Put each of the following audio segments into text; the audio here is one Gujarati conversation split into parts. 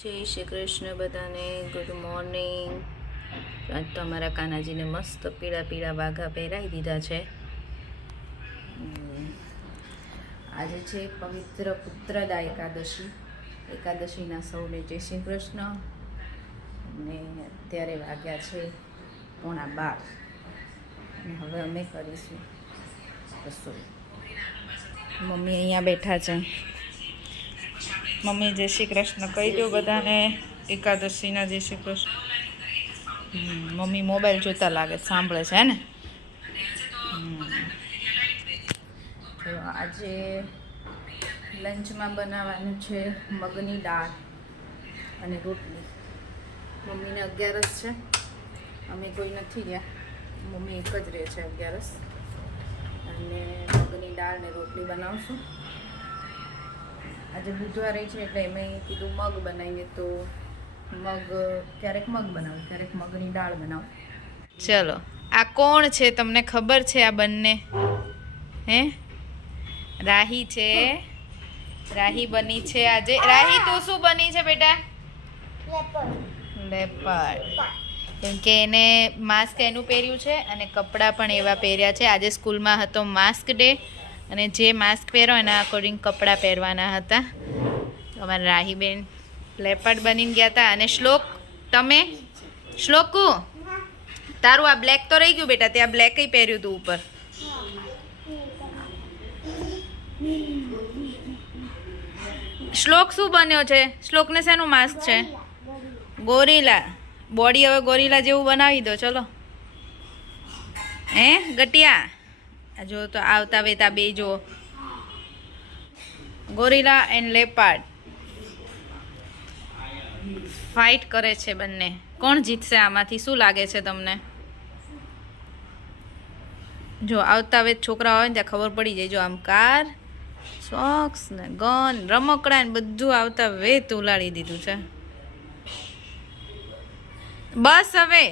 જય શ્રી કૃષ્ણ બધાને, ગુડ મોર્નિંગ। આજ તો અમારા કાનાજીને મસ્ત પીળા પીળા વાઘા પહેરાવી દીધા છે। આજે છે પવિત્ર પુત્રદા એકાદશીના સૌને જય શ્રી કૃષ્ણ। અને અત્યારે વાગ્યા છે 11:15 અને હવે અમે કરીશું રસોઈ। મમ્મી અહીંયા બેઠા છે। મમ્મી જય શ્રી કૃષ્ણ કહી દો બધાને, એકાદશીના જય શ્રી કૃષ્ણ। મમ્મી મોબાઈલ જોતા લાગે, સાંભળે છે ને। તો આજે લંચમાં બનાવવાનું છે મગની દાળ અને રોટલી। મમ્મીને 11 છે, અમે કોઈ નથી રહ્યા, મમ્મી એક જ રહે છે 11। અને મગની દાળ ને રોટલી બનાવશું। આજે બુધવારે છે એટલે મેં કીધું મગ બનાવીએ, તો મગ ક્યારેક મગ બનાવું, ક્યારેક મગની દાળ બનાવું। ચલો, આ કોણ છે તમને ખબર છે? આ બંને હે રાહી છે, રાહી બની છે આજે। રાહી તું શું બની છે બેટા? લેપર્ડ। કેમ કે એને માસ્ક એનું પહેર્યું છે અને કપડાં પણ એવા પહેર્યા છે। આજે સ્કૂલમાં હતો માસ્ક ડે અને જે માસ્ક પહેરો એના અકોર્ડિંગ કપડાં પહેરવાના હતા। અમારા રાહીબેન લેપર્ડ બનીને ગયા હતા। અને શ્લોક, તમે શ્લોકુ તારું આ બ્લેક તો રહી ગયું બેટા, ત્યાં બ્લેક પહેર્યું હતું ઉપર। શ્લોક શું બન્યો છે? શ્લોકને શેનું માસ્ક છે? ગોરીલા। બોડી હવે ગોરીલા જેવું બનાવી દો ચલો। હે ગટિયા, જો તો આવતા વેતા બે જો, ગોરીલા એન્ડ લેપાર્ડ ફાઇટ કરે છે બંને। કોણ જીતશે આમાંથી, શું લાગે છે તમને? જો આવતા વેત છોકરા હોય ને ત્યાં ખબર પડી જાય। જો આમ કાર, સોક્સ ને ગન, રમકડા ને બધું આવતા વેત ઉલાડી દીધું છે। બસ હવે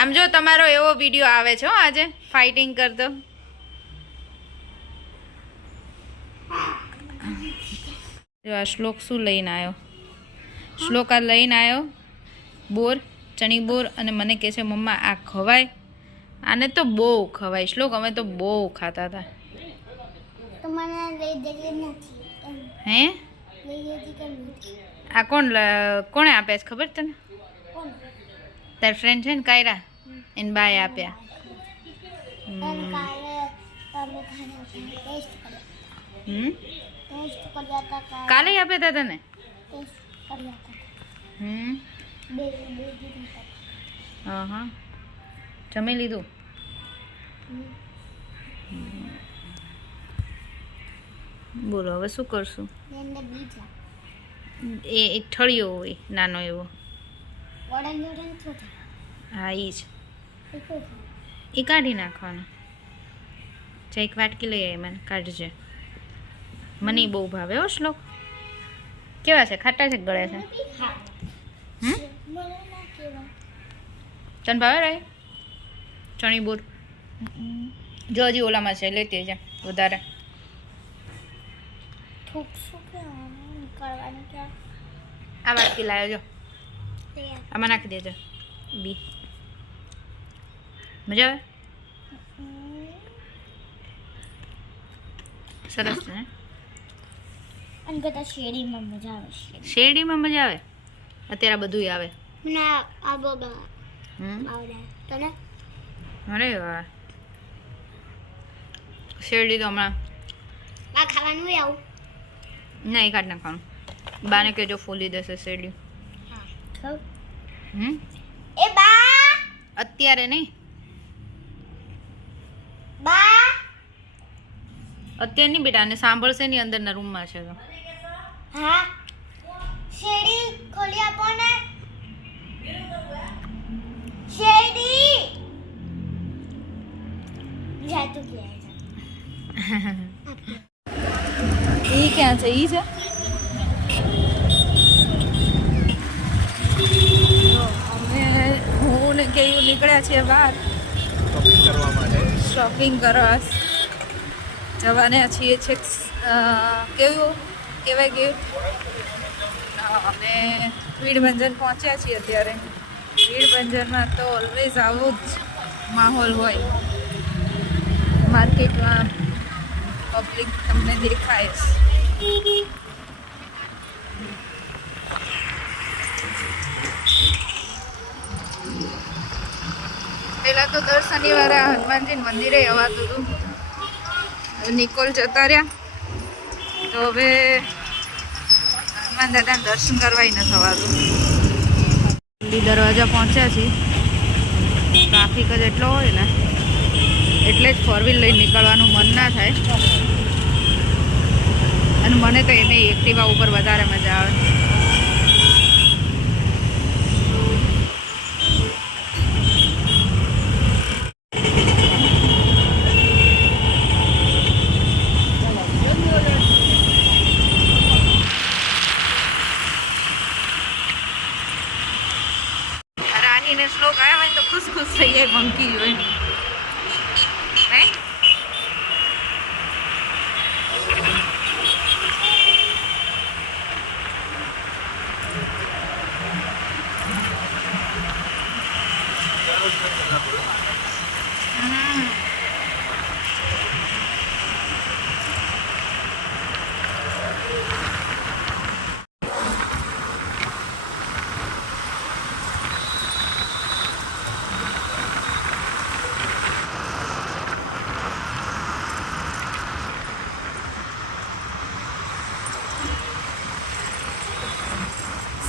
આમ જો તમારો એવો વિડીયો આવે છે આજે ફાઇટિંગ કરતો। જો આ શ્લોક શું લઈને આવ્યો? શ્લોક આ લઈને આવ્યો બોર, ચણી બોર, અને મને કહે છે મમ્મા આ ખવાય? આને તો બહુ ખવાય શ્લોક, અમે તો બહુ ખાતા હતા। હે આ કોણે આપ્યા છે ખબર તને? તાર ફ્રેન્ડ છે ને કાયરા, એને બાય આપ્યા। કાલે આપ્યા હતા તને? હા, જમી લીધું? બોલો હવે શું કરશું? એ ઠળિયો હોય નાનો એવો, હા એ જ, એ કાઢી નાખવાનો છે। એક વાટકી લઈ આવી, મને કાઢજે, મને બહુ ભાવે હો શ્લોક। કેવા છે, ખાટા છે ગળે છે? તને ભાવે રહે ચણી બોર? જો હજી ઓલામાં છે, લેતી જા વધારે। આ વાટકી લાવ્યો, જો આમાં નાખી દેજો બી, મજા આવે? સરસ છે। શેરડીમાં મજા આવે। શેરડીમાં મજા આવે? અત્યારે બધું આવે ના આ બોબા તને? અરે વાહ, શેરડી તો હમણાં આ ખાવાનું આવું ના, એ કાઢ નાખવાનું, બાને કહેજો ફોલી દેશે શેરડી। એ બા અત્યારે નહીં, બા અત્યારે નહીં બેટા, અને સાંભળશે નહીં, અંદરના રૂમમાં છે તો। હા શેરડી ખોલી આપો ને, શેરડી જા તું ક્યાં એ ક્યાં છે? ઈ છે અમે, હું ને કેયું નીકળ્યા છીએ બહાર શોપિંગ કરવા માટે। જવાના છીએ છે કેવું કહેવાય ગયું. અને વીરભંજન પહોંચ્યા છીએ અત્યારે. વીરભંજનમાં તો ઓલવેઝ આવો જ માહોલ હોય. માર્કેટમાં પબ્લિક તમને દેખાય છે. પહેલાં તો દર શનિવારે હનુમાનજી મંદિરે અવાતું હતું. નિકોલ જતા રહ્યા તો હવે હનુમાન દાદાને દર્શન કરવાય ન થવાતું. દિલ્હી દરવાજા પહોંચ્યા છીએ. ટ્રાફિક જ એટલો હોય ને એટલે જ ફોર વ્હીલ લઈને નીકળવાનું મન ના થાય. અને મને તો એમ એક્ટિવા ઉપર વધારે મજા આવે. રાહીને શ્લોક આવ્યા હોય તો ખુશ ખુશ થઈ જાય. મંકી હોય નહીં.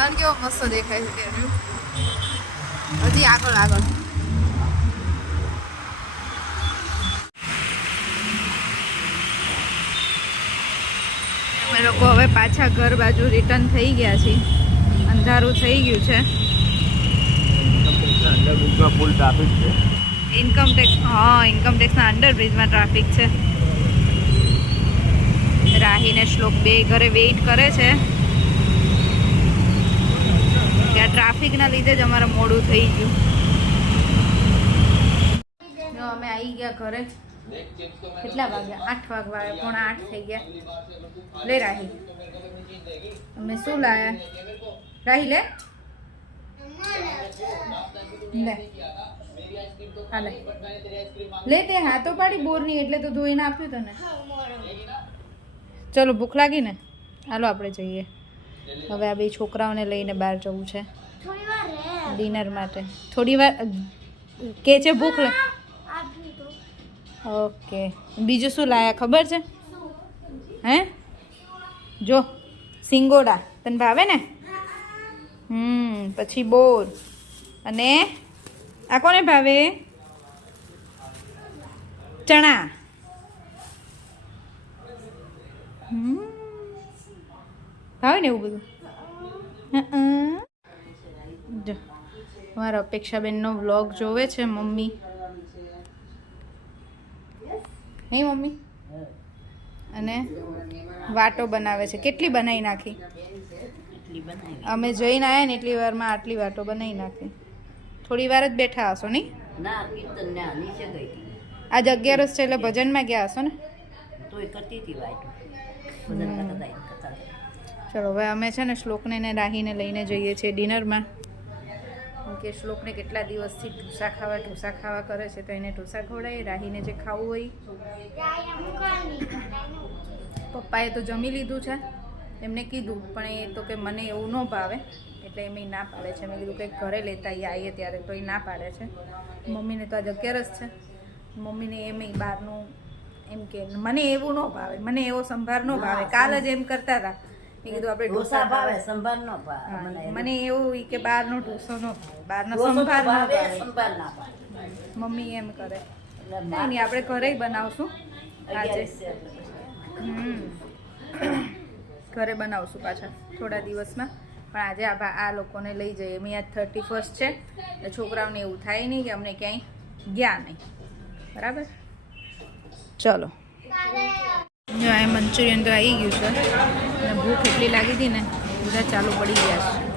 સન કેવો મસ્ત દેખાય છે ત્યાં. હજી આગળ આગળ અમે લોકો હવે પાછા ઘર બાજુ રિટર્ન થઈ ગયા છીએ. અંધારું થઈ ગયું છે. ફૂલ ટ્રાફિક છે. ઇન્કમટેક્સના અંડરબ્રિજમાં ટ્રાફિક છે. રાહીને શ્લોક બે ઘરે વેઇટ કરે છે. ત્યાં ટ્રાફિકના લીધે જ અમારે મોડું થઈ ગયું. જો અમે આવી ગયા ઘરે. કેટલા વાગ્યા? 8 વાગવા, 7:45 થઈ ગયા. લે રાહી, અમે શું લાયા? રાહી લે લે હાલે લે. તે હાથો પાડી બોરની એટલે તો ધોઈને આપ્યું તને. ચલો ભૂખ લાગી ને, હાલો આપણે જઈએ. હવે આ બે છોકરાઓને લઈને બહાર જવું છે ડિનર માટે. થોડી વાર કે છે ભૂખ લાગે. ઓકે, બીજું શું લાયા ખબર છે? હે જો સિંગોડા તને ભાવે ને? પછી બોર. અને આ કોને ભાવે? ચણા. ભાવે ને એવું બધું. જો મારા અપેક્ષાબેનનો વ્લોગ જોવે છે મમ્મી. નહીં મમ્મી? અને વાટો બનાવે છે. કેટલી બનાવી નાખી? અમે જઈને આવ્યા ને એટલી વારમાં આટલી વાટો બનાવી નાખી. થોડી વાર જ બેઠા હશો નહીં? આજ 11 છે એટલે ભજનમાં ગયા હશો ને? ચલો હવે અમે છે ને શ્લોકને ને રાહીને લઈને જઈએ છીએ ડિનરમાં. કે શ્લોકને કેટલા દિવસથી ઢોસા ખાવા કરે છે તો એને ઢોસા ખવડાવીએ. રાહીને જે ખાવું હોય. પપ્પાએ તો જમી લીધું છે, એમને કીધું, પણ એ તો કે મને એવું ન ભાવે એટલે એમ ના પાડે છે. મેં કીધું કે ઘરે લેતા આવીએ ત્યારે તો એ ના પાડે છે. મમ્મીને તો આજ 11 છે. મમ્મીને એમ બહારનું એમ કે મને એવું ન ભાવે, મને એવો સંભાર ન ભાવે. કાલ જ એમ કરતા હતા. મેં કીધું આપણે ઢોસા ભાવે, સંભાર ન ભાવે. મને એવું કે બહારનો ઢોસો ન ભાવે, બહારનો સંભાર ન ભાવે. મમ્મી એમ કરે. નહીં આપણે ઘરે બનાવશું આજે. ઘરે બનાવશું પાછા થોડા દિવસમાં. પણ આજે આ લોકોને લઈ જઈએ. મેં આજ 31 છે એટલે છોકરાઓને એવું થાય નહીં કે અમને ક્યાંય ગયા નહીં. બરાબર, ચલો. જો આ મંચુરિયન તો આવી ગયું છે અને ભૂખ એટલી લાગી હતી ને બધા ચાલુ પડી ગયા છે.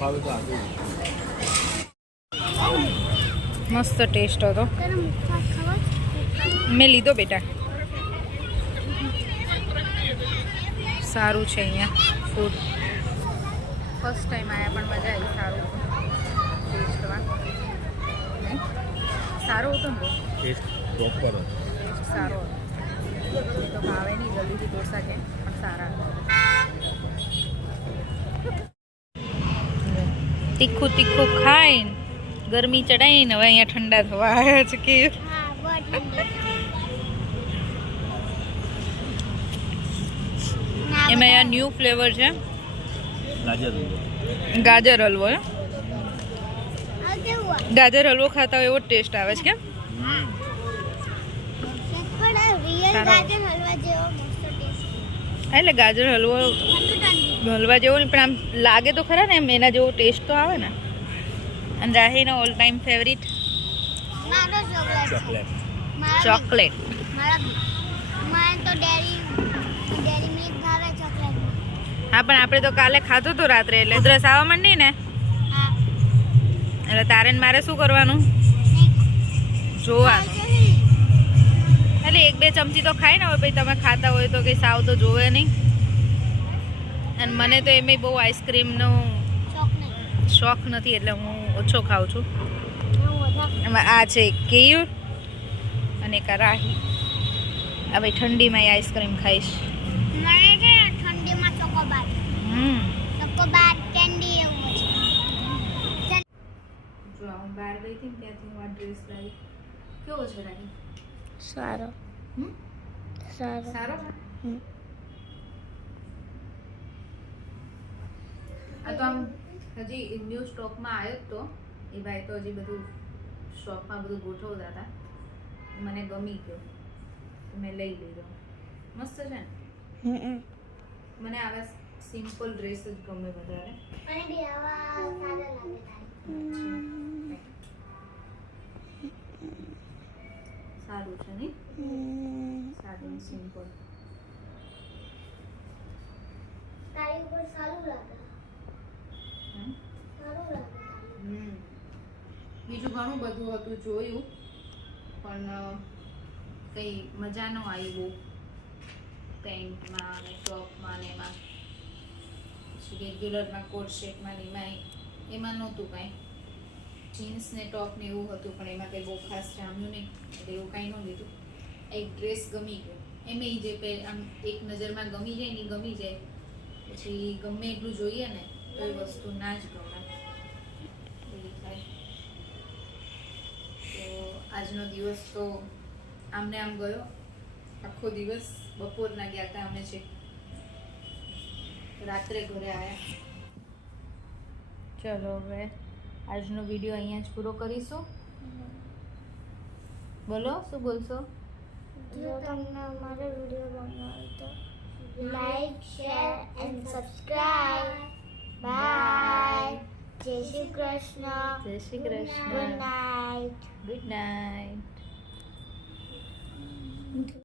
ખાવું તો આપી મસ્ત ટેસ્ટ હતો. તને મુખવાસ ખબર મેં લીધો બેટા. સારું છે અહીંયા ફૂડ. ફર્સ્ટ ટાઈમ આવ્યા પણ મજા આવી. સારું ટેસ્ટમાં સારું હતું ને બહુ. ટેસ્ટ પ્રોપર હતો. સારો હતો. એ તો ભાવે નહીં જલ્દીથી ઢોસા કે પણ સારા હતા. તીખું તીખું ખાઈને ગરમી ચડાવીને હવે અહીંયા ઠંડા થવા આવ્યા છે કે હા બહુ ઠંડી એમાં આ ન્યૂ ફ્લેવર છે ગાજર ગાજર હલવો. આ કેવું ગાજર હલવો ખાતા હોય એવો ટેસ્ટ આવે છે કેમ? પણ આ રિયલ સારો. ગાજર હલવા જેવો મસ્ત ટેસ્ટ એટલે ગાજર હલવો ઠંડી હલવા જેવો નહીં પણ આમ લાગે તો ખરા ને એમ એના જેવો ટેસ્ટ તો આવે ને. અને રાહીનો ઓલ ટાઈમ ફેવરિટ મારો ચોકલેટ ચોકલેટ ચોકલેટ. મને તો ડેરી મિલ્ક ભાવે ચોકલેટ હા પણ આપણે તો કાલે ખાધું હતું રાત્રે એટલે ઉધરસ આવવા માંડી ને હા એટલે તારે ને મારે શું કરવાનું? જોવાનું. એટલે એક બે ચમચી તો ખાય ને હવે ભાઈ તમે ખાતા હોય તો કંઈ સાવ તો જોવે નહીં. અને મને તો એમાંય બહુ આઈસ્ક્રીમનો ચોકલેટ શોખ નથી એટલે હું ઓછો ખાઉં છું. હું વધારે એમાં આ છે કેયુ અને એક આ રાહી. આ ભાઈ ઠંડીમાં એ આઈસ્ક્રીમ ખાઈશ. મને છે ને ઠંડીમાં ચોકોબાર કેન્ડી એવું છે જો હું બહાર ગઈ હતી ને ત્યાંથી હું આ ડ્રેસ લાવી. કેવો છે રાહી? સારો સારો સારો છે. હમ. આ તો આમ હજી ન્યૂ સ્ટોકમાં આવ્યો જ તો એ ભાઈ તો હજી બધું શોપમાં બધું ગોઠવતા હતા. મને ગમી ગયો તો મેં લઈ લીધો. મસ્ત છે ને. મને આવા સિમ્પલ ડ્રેસ જ ગમે વધારે. અને બી આવા સારા લાગે સારું છે ને સારું સિમ્પલ. તારી ઉપર સારું લાગે સારું લાગે બીજું ઘણું બધું હતું જોયું પણ કંઈ મજા ન આવી બહુ. પેન્ટમાં અને ટોપમાં ને એમાં પછી રેગ્યુલરમાં કોટ શેટમાં ને એમાં નહોતું કાંઈ. જીન્સ ને ટોપ ને એવું હતું પણ એમાં કંઈ બહુ ખાસ જામ્યું નહીં એટલે એવું કાંઈ ન લીધું. એક ડ્રેસ ગમી ગયો એમ જે આમ એક નજરમાં ગમી જાય ને ઈ ગમી જાય પછી ગમે એટલું જોઈએ ને તો એ વસ્તુ ના જ ગમે એવું થાય. તો આજનો દિવસ તો આમને આમ ગયો. આખો દિવસ બપોરના ગયા હતા અમે છે રાત્રે ઘરે આવ્યા. ચલો હવે આજનો વિડીયો અહીંયા જ પૂરો કરીશું. બોલો શું બોલશો? જો તમને અમારો વિડીયો ગમ્યો હોય તો like share and subscribe by જય શ્રી કૃષ્ણ જય Shri good Krishna. Night good night.